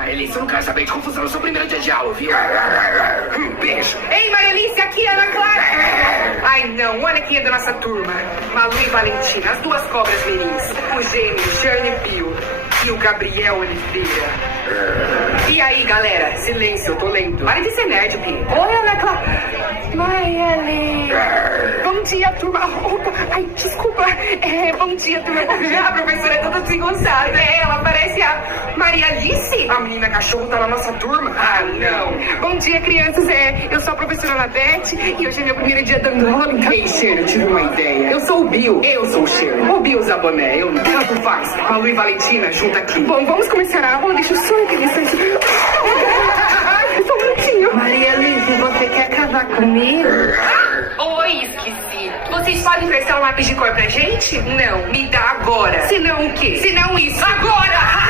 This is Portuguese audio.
Marilice, eu não quero saber de confusão no seu primeiro dia de aula, viu? Beijo. Ei, Marilice, aqui é Ana Clara. Ai, não, olha quem é da nossa turma. Malu e Valentina, as duas cobras verins. O gêmeo, Jane Pio. E o Gabriel Oliveira. E aí, galera? Silêncio, eu tô lendo. Pare de ser nerd, Pi. Oi, Ana Clara. Maeli. Bom dia, turma. Opa, ai, desculpa. Bom dia, turma. A professora é toda desengonçada. Ela parece a Maria Alice. A menina cachorro tá na nossa turma. Ah, não. Bom dia, crianças. Eu sou a professora Anabete e hoje é meu primeiro dia dando aula em casa. Ei, Cheiro, eu tive uma ideia. Eu sou o Bill. Eu sou o Cheiro. O Bill usa boné, eu não. Tanto faz. Malu e Valentina, junta aqui. Bom, vamos começar a aula. Deixa eu só entrevistar isso. Só um minutinho. Maria Alice, você quer casar comigo? Oi, esquisito. Vocês podem prestar um lápis de cor pra gente? Não, me dá agora. Se não o quê? Se não isso. Agora!